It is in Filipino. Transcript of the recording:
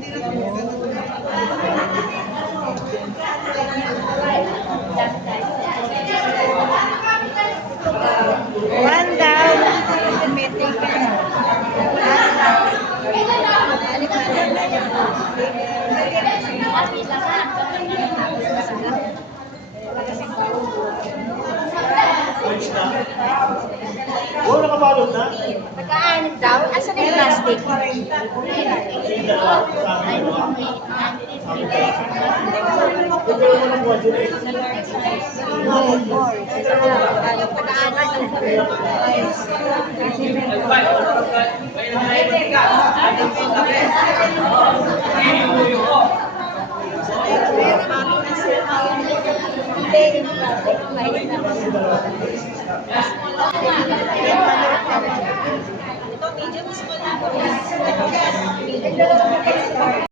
One down. Meeting. Oo, nakabalot na. Nagka-anit daw. Asan na yung plastic? Ito mo ng budget eh. Nagka-anit.